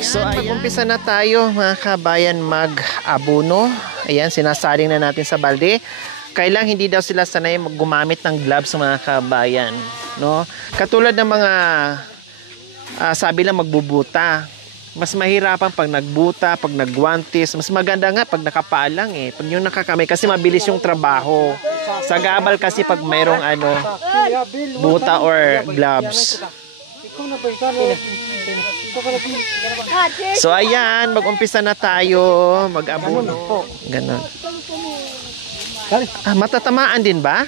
So mag-umpisa na tayo mga kabayan mag-abono. Ayan, sinasaling na natin sa balde. Kailang hindi daw sila sanay gumamit ng gloves mga kabayan, no? Katulad ng mga sabi lang magbubuta. Mas mahirapan pag nagbuta, pag nagguantes. Mas maganda nga pag nakapaalang eh. Pag yung nakakamay kasi mabilis yung trabaho. Sa gabal kasi pag mayroong buta or gloves. So ayan, mag-umpisa na tayo, mag-abono. Ganon. Matatamaan din ba?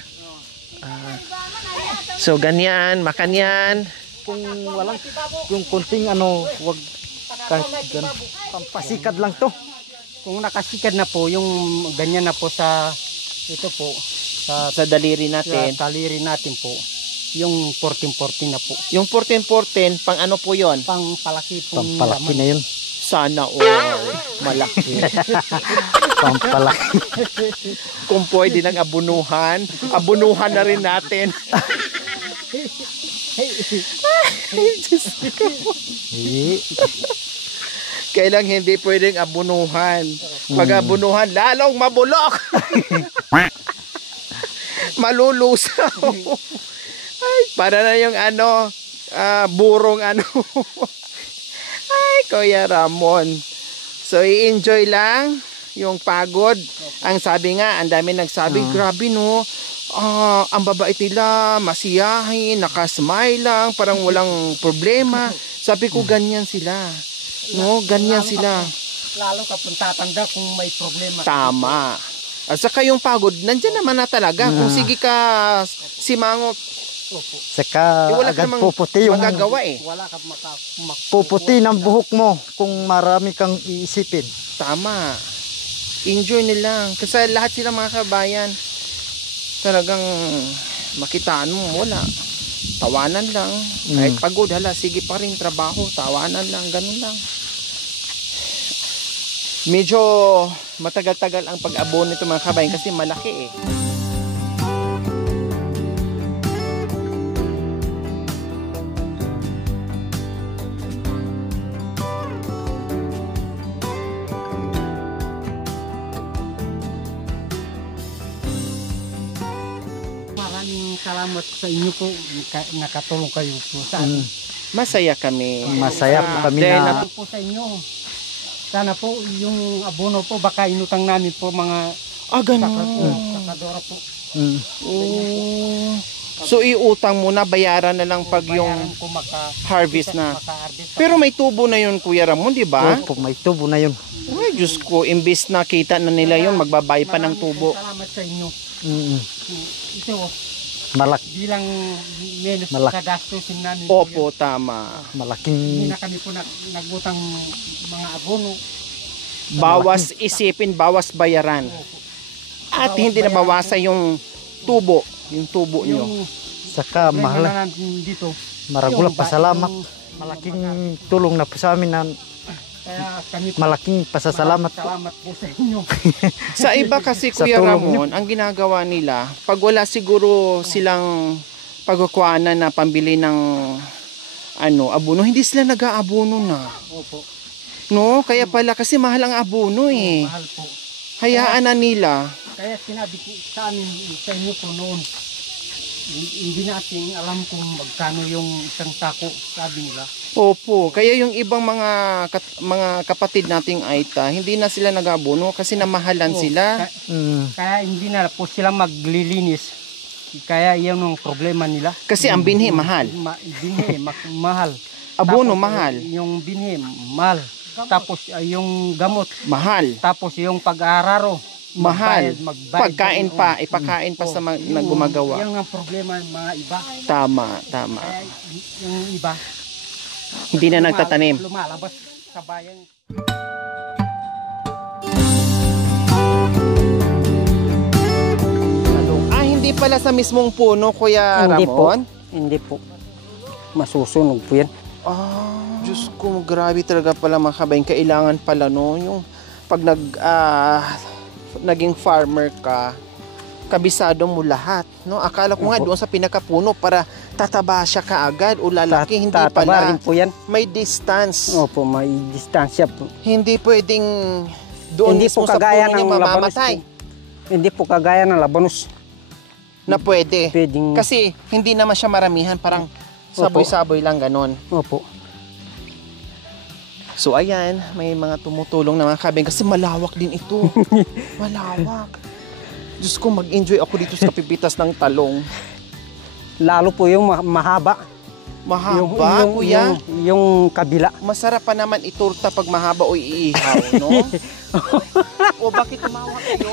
So ganyan, makanyan. Kung walang, yung kunting wag kahit ganun, pampasikad lang to. Kung nakasikad na po, yung ganyan na po sa, ito po, sa daliri natin. Sa daliri natin po. Yung 14-14 na po. Yung 14-14, pang ano po yon? Pang palaki po. Pang palaki na yun. Sana all. Malaki. Pang palaki. Kung pwede ng abunuhan, abunuhan na rin natin. Kailang hindi pwedeng abunuhan. Pag abunuhan, lalong mabulok. Malulusaw. Ay, para na yung burong Ay, Kuya Ramon. So, i-enjoy lang yung pagod. Ang sabi nga, ang dami nagsabi, grabe no, ang babait nila, masiyahin, nakasmile lang, parang walang problema. Sabi ko, ganyan sila. No, ganyan sila. Lalo kapag tatanda kung may problema. Tama. At saka yung pagod, nandyan naman na talaga. Kung sige ka simangot, saka agad puputi yung magagawa eh. Wala ka puputi ng buhok mo kung marami kang iisipin. Tama. Enjoy nilang. Kasi lahat sila mga kabayan, talagang makitaan mo, wala. Tawanan lang. Kahit pagod, hala, sige pa rin trabaho. Tawanan lang, ganun lang. Medyo matagal-tagal ang pag-abono nito mga kabayan kasi malaki eh. Salamat sa inyo po, nakatulong kayo po sa amin. Masaya kami. Masaya po kami na po sa inyo. Sana po yung abono po baka inutang namin po mga ganun. Sakadora po. So iutang muna, bayaran na lang pag yung harvest na. Pero may tubo na yun Kuya Ramon, di ba? Opo, may tubo na yun. Ay, Diyos ko, imbis na kita na nila yun, magbabay pa ng tubo. Salamat sa inyo. Ito bilang menos sa gastusin namin. Opo, tama. Hindi na kami po nagutang mga abono. Bawas isipin, bawas bayaran. At hindi na bawasan yung tubo nyo. Saka mahal dito. Maragulang pasalamat. Malaking tulong na po sa amin na malaking pasasalamat po sa inyo. Sa iba kasi Kuya Ramon, ang ginagawa nila, pag wala siguro silang pagkukuhanan na pambili ng abono, hindi sila nag-aabono na. Opo. No, kaya pala kasi mahal ang abono eh. Mahal po. Hayaan na nila. Kaya sinabi ko sa amin, sa inyo po noon, hindi natin alam kung magkano yung isang sako, sabi nila. Opo, kaya yung ibang mga kapatid nating Aita, hindi na sila nag-abono kasi namahalan sila. Kaya hindi na po sila maglilinis. Kaya yan ang problema nila. Kasi ang binhi mahal. Binhi mahal. Abono tapos, mahal. Yung binhi mahal. Tapos yung gamot mahal. Tapos yung pag-aararo mahal. Pagkain pa, ipakain pa sa gumagawa. Yan ang problema ng mga iba. Tama. Kaya yung iba hindi na nagtatanim. Lumalabas sa bayan. Hindi pala sa mismong puno, Kuya Ramon? Hindi po. Masusunog po yan. Diyos ko, grabe talaga pala mga kabayan. Kailangan pala no, yung pag naging farmer ka, kabisado mo lahat. No? Akala ko nga doon sa pinakapuno para tataba siya kaagad o lalaki. Hindi Tataba rin pala. po yan. May distance. Opo, may distansya po. Hindi pwedeng doon Hindi mismo po sa kagaya puno niya ng labanos mamamatay. po. Hindi po kagaya ng labanos. Na pwede. Pwedeng... Kasi hindi naman siya maramihan. Parang saboy-saboy lang ganon. Opo. So ayan, may mga tumutulong na mga kabeng kasi malawak din ito. Malawak. Diyos ko, mag-enjoy ako dito sa kapipitas ng talong. Lalo po yung mahaba. Mahaba, kuya. Yung kabila. Masarap pa naman iturta pag mahaba o iihaw, no? O bakit tumawa kayo?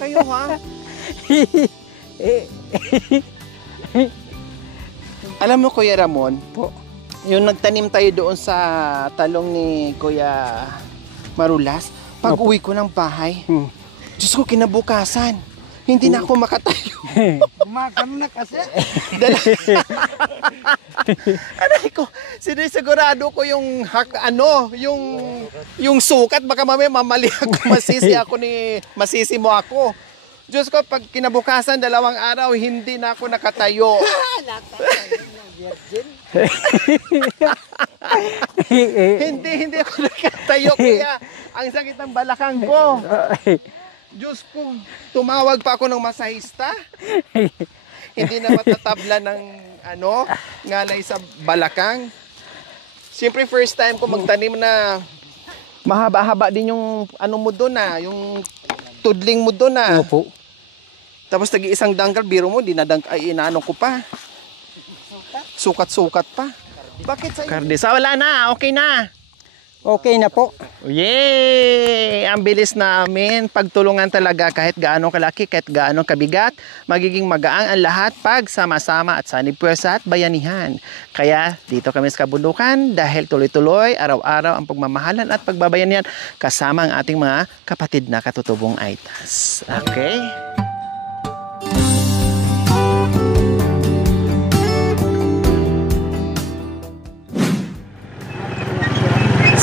Kayo ha? Alam mo, Kuya Ramon, Po. yung nagtanim tayo doon sa talong ni Kuya Marulas, pag uwi ko ng bahay, Diyos ko, kinabukasan, hindi na ako makatayo. Magano na kasi. Aray ko, sinisigurado ko yung yung sukat, baka mamaya mamali ako, masisi mo ako. Diyos ko, pag kinabukasan, 2 araw, hindi na ako nakatayo. hindi ako nakatayo, kuya. Ang sakit ng balakang ko. Diyos ko, tumawag pa ako ng masahista. Hindi na matatabla ng ngalay sa balakang. Siyempre, first time ko magtanim na mahaba-haba din yung mo doon yung tudling mo doon Opo. Tapos nag-iisang dangkal, biro mo, inaano ko pa. Sukat-sukat pa. Bakit sa'yo? Kardesa, wala na, okay na. Okay na po. Yay! Ang bilis namin. Pagtulungan talaga kahit gaano kalaki, kahit gaano kabigat, magiging magaang ang lahat pag sama-sama at sanib puwersa at bayanihan. Kaya dito kami sa kabundukan dahil tuloy-tuloy, araw-araw ang pagmamahalan at pagbabayanihan kasama ang ating mga kapatid na katutubong Aitas. Okay?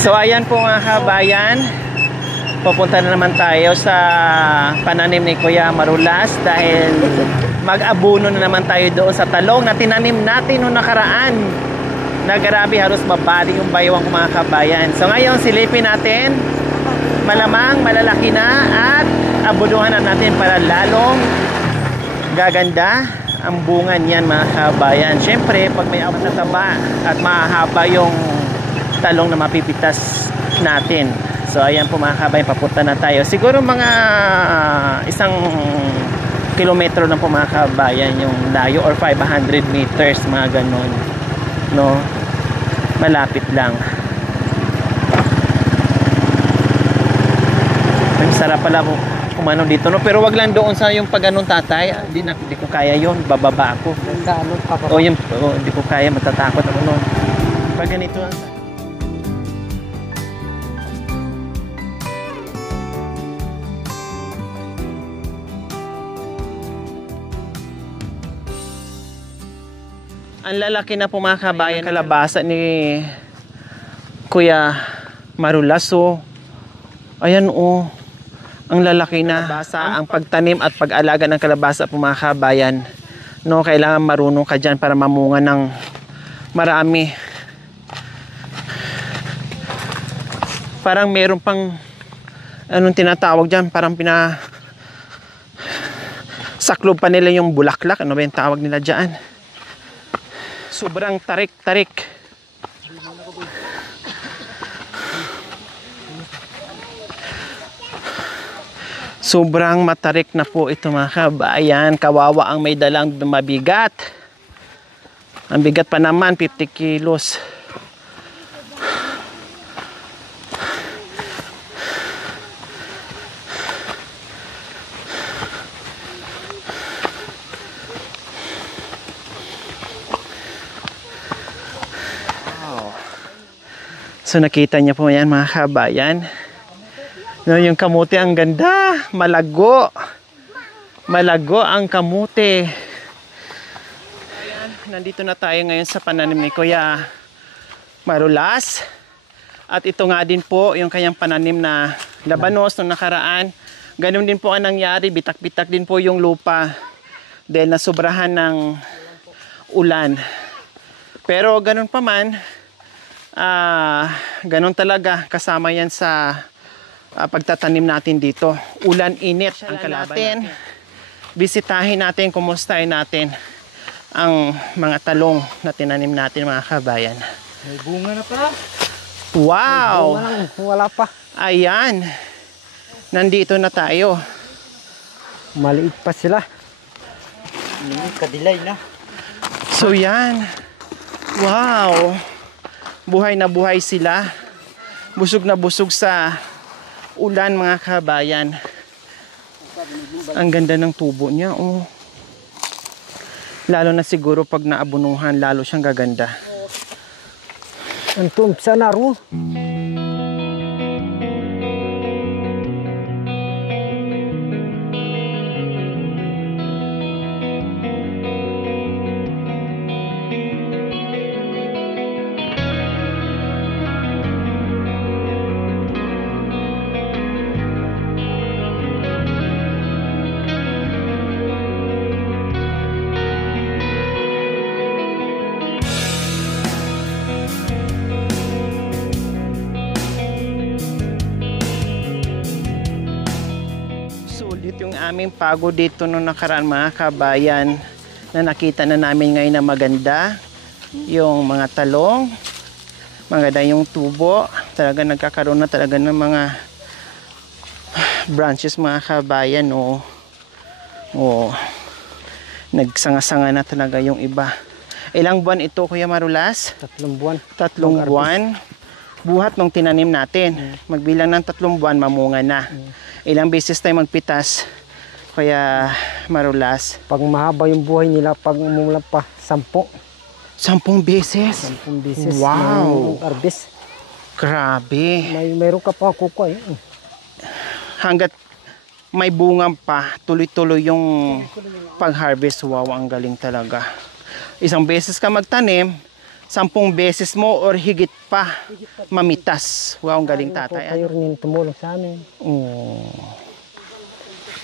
So ayan po mga kabayan, pupunta na naman tayo sa pananim ni Kuya Marulas dahil mag-abuno na naman tayo doon sa talong na tinanim natin noong nakaraan. Na grabe, halos mabali yung baywang mga kabayan. So ngayon silipin natin, malamang malalaki na at abunuhan na natin para lalong gaganda ang bunga niyan mga kabayan. Siyempre pag may tataba at mahaba yung talong na mapipitas natin. So ayan po mga kabayan, papunta na tayo. Siguro mga 1 kilometro lang po mga kabayan yung layo or 500 meters mga ganon. No? Malapit lang. Ang sarap pala po kumano dito, no? Pero wag lang doon sa yung pag-anong tatay. Hindi ko kaya yun. Bababa ako. O yung, hindi ko kaya. Matatakot ako noon. Pag ganito ang lalaki na po mga kabayan, kalabasa ni Kuya Marulas. So, ayan ang lalaki na. Kalabasa, ang pagtanim at pag-alaga ng kalabasa po mga kabayan. No, kailangan marunong ka dyan para mamunga ng marami. Parang meron pang anong tinatawag dyan, parang saklob pa nila yung bulaklak. Ano ba yung tawag nila dyan? Sobrang tarik-tarik. Sobrang matarik na po ito mga kabayan. Kawawa ang may dalang mabigat. Ang bigat pa naman, 50 kilos. So nakita niyo po yan mga kabayan. No, yung kamote ang ganda, malago. Malago ang kamote. Ayan, nandito na tayo ngayon sa pananim ni Kuya Marulas. At ito nga din po yung kanyang pananim na labanos nung nakaraan. Ganun din po ang nangyari, bitak-bitak din po yung lupa. Dahil nasubrahan ng ulan. Pero ganun pa man, ganun talaga, kasama yan sa pagtatanim natin dito. Ulan, init ang kalaban natin. Bisitahin natin, kumustahin natin ang mga talong na tinanim natin, mga kabayan. May bunga na pala. Wow! Bunga lang, wala pa. Ayan. Nandito na tayo. Maliit pa sila. Kadilay na. So yan. Wow. Buhay na buhay sila. Busog na busog sa ulan, mga kabayan. Ang ganda ng tubo niya. Oh. Lalo na siguro pag naabunuhan, lalo siyang gaganda. Antum sana ro. Sulit yung aming pagod dito nung nakaraan, mga kabayan, na nakita na namin ngayon na maganda yung mga talong, maganda yung tubo, talaga nagkakaroon na talaga ng mga branches, mga kabayan. Nagsanga-sanga na talaga yung iba. Ilang buwan ito, Kuya Marulas? 3 buwan. 3 buwan. Buhat nung tinanim natin. Magbilang ng 3 buwan, mamunga na. Ilang beses tayo magpitas, Kuya Marulas? Pag mahaba yung buhay nila, pag umula pa, 10. 10 beses? 10 beses. Wow! ng harvest. Grabe. Mayroon ka pa kukuha. Hanggat may bunga pa, tuloy-tuloy yung pag-harvest. Wow, ang galing talaga. Isang beses ka magtanim, 10 beses mo or higit pa mamitas. Wow, ang galing, tatay. Kayo rin tumulong sa amin. Oh.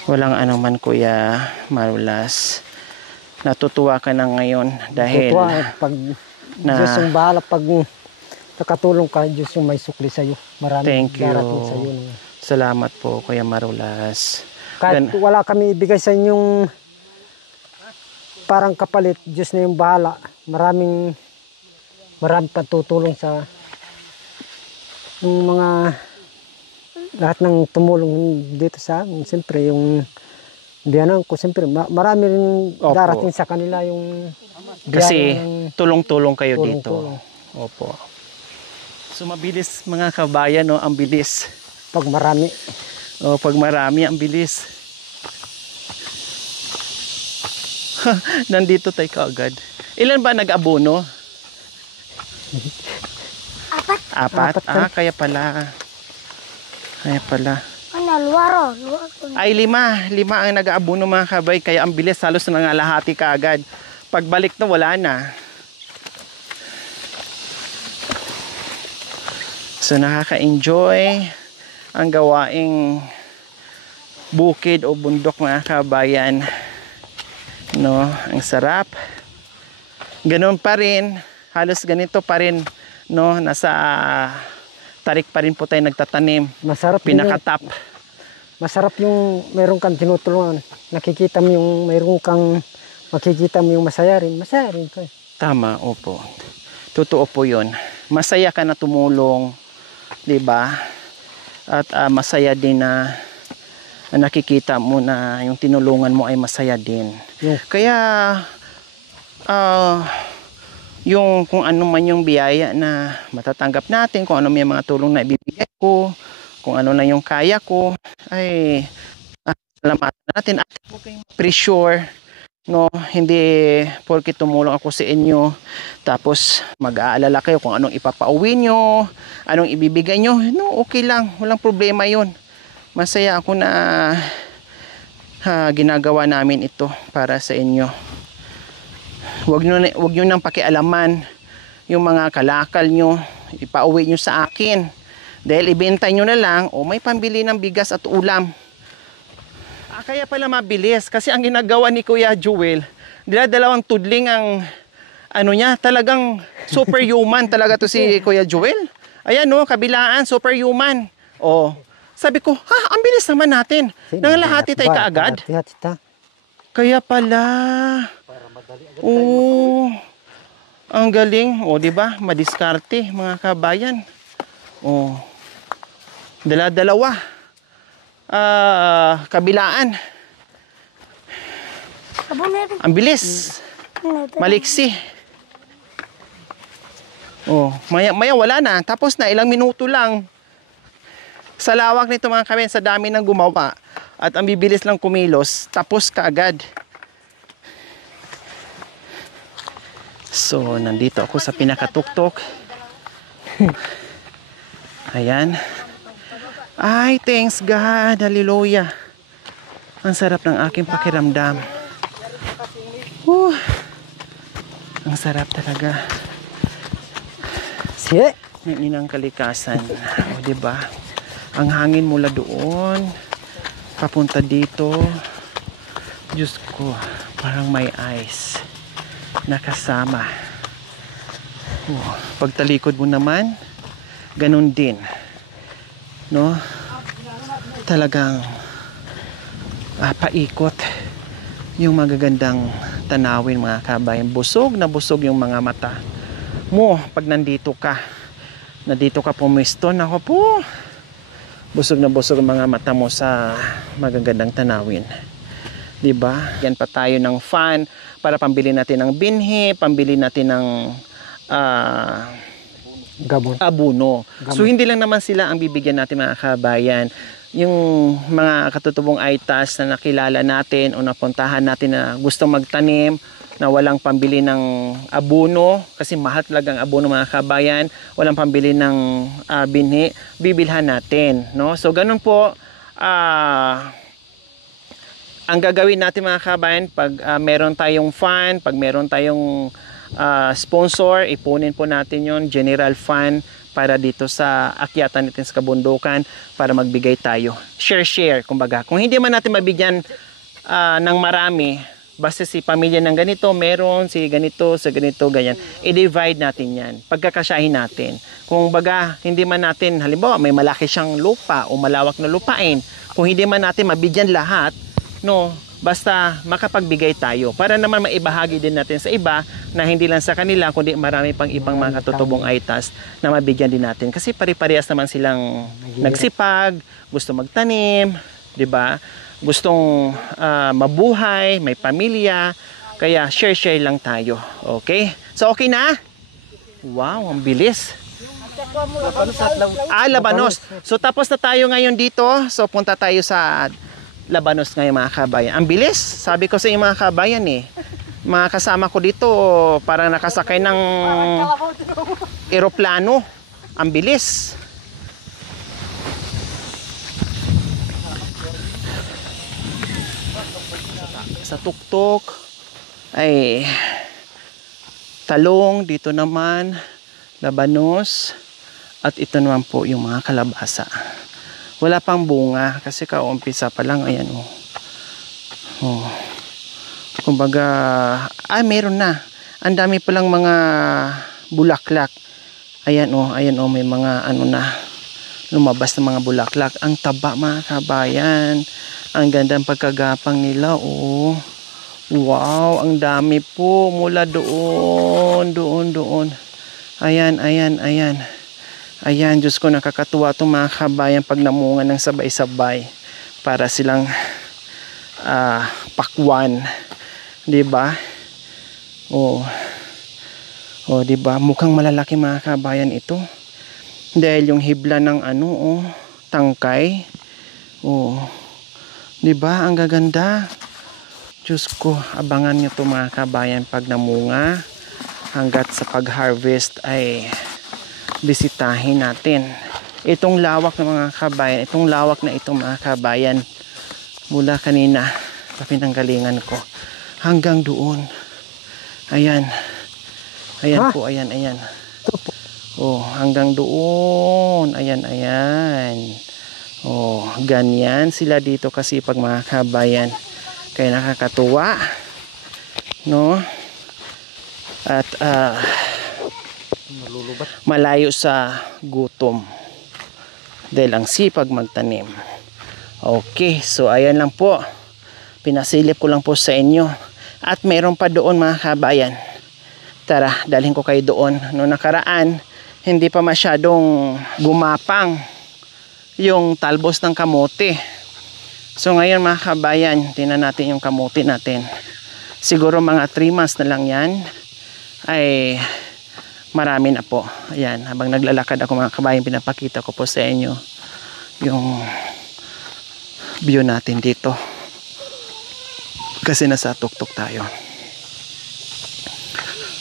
Walang ano man, Kuya Marulas. Natutuwa ka na ngayon dahil Pag Diyos yung bahala, pag nakatulong ka, Diyos yung may sukli sa'yo. Maraming Thank you. darating sa'yo. Salamat po, Kuya Marulas. Kahit wala kami ibigay sa inyong parang kapalit, Diyos na yung bahala. Maraming patutulong sa yung mga lahat ng tumulong dito sa amin. Siyempre yung biyanan ko, siyempre marami rin darating sa kanila yung kasi tulong-tulong kayo tulong-tulong. dito. Opo. So mabilis, mga kabayan, no? Ang bilis. Pag marami. Pag marami, ang bilis. Nandito tayo kaagad. Ilan ba nag-abono? 4. 4? Kaya pala. Ay, 5. 5 ang nag-aabono, mga kabay. Kaya ang bilis, halos nangalahati kaagad. Pagbalik na, wala na. So nakaka-enjoy ang gawaing bukid o bundok, mga kabayan. No, ang sarap. Ganun pa rin, halos ganito pa rin, no, nasa tarik pa rin po tayo nagtatanim. Masarap pinakatap. Masarap yung mayroon kang tinutulungan. Nakikita mo yung mayroon kang makikita mo yung masaya rin ko. Tama, opo. Totoo po 'yon. Masaya ka na tumulong, 'di ba? At masaya din na nakikita mo na yung tinulungan mo ay masaya din. Kaya yung kung ano man yung biyaya na matatanggap natin, kung ano may mga tulong na ibibigay ko, kung ano na yung kaya ko, ay salamatan natin. At huwag kayong pressure, no? Hindi porke tumulong ako sa inyo tapos mag-aalala kayo kung anong ipapauwi nyo, anong ibibigay nyo. No, okay lang, walang problema yun. Masaya ako na ginagawa namin ito para sa inyo. Huwag nyo nang pakialaman yung mga kalakal nyo, ipauwi nyo sa akin. Dahil ibenta nyo na lang, o may pambili ng bigas at ulam. Kaya pala mabilis, kasi ang ginagawa ni Kuya Jewel, dalawang tudling ang ano niya, talagang superhuman talaga to si Kuya Joel. Ayan no, kabilaan, superhuman. Oh, sabi ko, ha, ang bilis naman natin. Nangalahati tayo kaagad. Kaya pala. Oh, ang galing. O, di ba? Madiskarte, mga kabayan. O, dala-dalawa. Kabilaan. Ang bilis. Maliksi. O, maya wala na. Tapos na, ilang minuto lang. Sa lawak nito mga kabayan, sa dami ng gumawa. At ang bibilis lang kumilos, tapos kaagad. So, nandito ako sa pinakatuktok. Ayan. Ay, thanks God. Hallelujah. Ang sarap ng aking pakiramdam. Ang sarap talaga. Yan ang kalikasan. O, diba? Ang hangin mula doon, papunta dito. Diyos ko, parang may ice. Nakasama. Pagtalikod mo naman, ganun din. No? Talagang paikot yung magagandang tanawin mga kabayan. Busog na busog yung mga mata mo pag nandito ka. Nandito ka pumisto, nako po. Busog na busog ang mga mata mo sa magagandang tanawin. Diba? Yan pa tayo ng fan para pambili natin ng binhi, pambili natin ng abono. So hindi lang naman sila ang bibigyan natin mga kabayan. Yung mga katutubong ITAS na nakilala natin o napuntahan natin na gustong magtanim na walang pambili ng abono, kasi mahal talaga ang abono mga kabayan, walang pambili ng binhi, bibilhan natin, no? So ganun po ang gagawin natin mga kabayan pag meron tayong fund, pag meron tayong sponsor, ipunin po natin yon general fund para dito sa akyatan natin sa kabundukan para magbigay tayo. Share, kumbaga. Kung hindi man natin mabigyan ng marami, basta si pamilya ng ganito, meron, si ganito, sa ganito, ganyan. I-divide natin yan. Pagkakasyahin natin. Kung baga, hindi man natin, halimbawa, may malaki siyang lupa o malawak na lupain, kung hindi man natin mabigyan lahat, no, basta makapagbigay tayo para naman maibahagi din natin sa iba na hindi lang sa kanila kundi marami pang ibang mga katutubong ITAS na mabigyan din natin kasi pare-parehas naman silang nagsipag, gusto magtanim, 'di ba? Gustong mabuhay, may pamilya, kaya share lang tayo. Okay? So okay na? Wow, ang bilis. Labanos. So tapos na tayo ngayon dito. So punta tayo sa Labanos ngayon mga kabayan. Ang bilis. Sabi ko sa inyo mga kabayan mga kasama ko dito parang nakasakay ng eroplano. Ang bilis. Sa tuktok ay talong, dito naman labanos, at ito naman po yung mga kalabasa. Wala pang bunga kasi kaumpisa pa lang. Ayan kumbaga meron na. Ang dami pa lang mga bulaklak. Ayan may mga na lumabas na mga bulaklak. Ang taba mga kabayan. Ang gandang pagkagapang nila wow, ang dami po mula doon. Ayan. Ayan, Diyos ko, nakakatuwa itong mga kabayan pag namunga ng sabay-sabay para silang pakwan, 'di ba? Di ba? Mukhang malalaki mga kabayan ito. Dahil yung hibla ng tangkay. 'Di ba? Ang gaganda. Diyos ko, abangan niyo 'to mga kabayan pag namunga. Hanggat sa pag-harvest ay bisitahin natin itong lawak ng mga kabayan, itong lawak na itong mga kabayan mula kanina pinanggalingan ko hanggang doon. Ayan po, ayan hanggang doon, ayan ganyan sila dito kasi pag mga kabayan, kaya nakakatuwa, no? At malayo sa gutom dahil ang sipag magtanim. Okay, so ayan lang po, pinasilip ko lang po sa inyo. At meron pa doon mga kabayan, tara dalhin ko kayo doon. Noong nakaraan hindi pa masyadong gumapang yung talbos ng kamote. So ngayon mga kabayan, tingnan natin yung kamote natin. Siguro mga 3 months na lang yan ay marami na po. Ayan, habang naglalakad ako mga kabayan, pinapakita ko po sa inyo yung view natin dito. Kasi nasa tuktok tayo.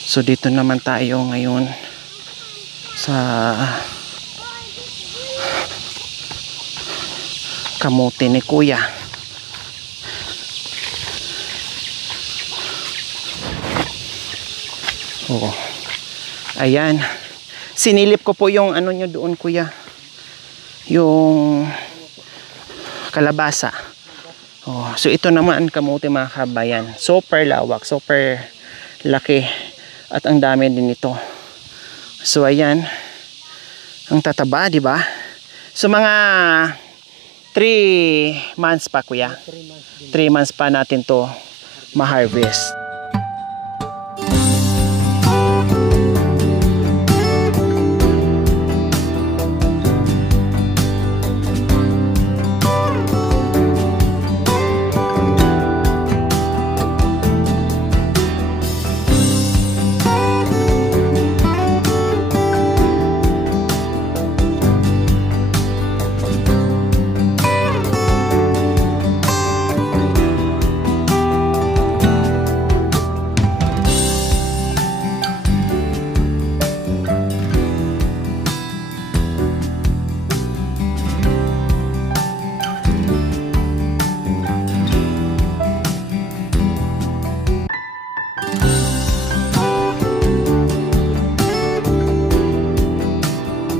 So dito naman tayo ngayon sa kamote ni Kuya. Oo. Ayan. Sinilip ko po yung ano nyo doon, Kuya. Yung kalabasa. Oh, so ito naman kamote mga kabayan. Super lawak, super laki. At ang dami din ito. So ayan. Ang tataba, di ba? So mga 3 months pa, Kuya. 3 months pa natin to ma-harvest.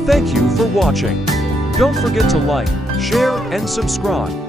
Thank you for watching. Don't forget to like, share, and subscribe.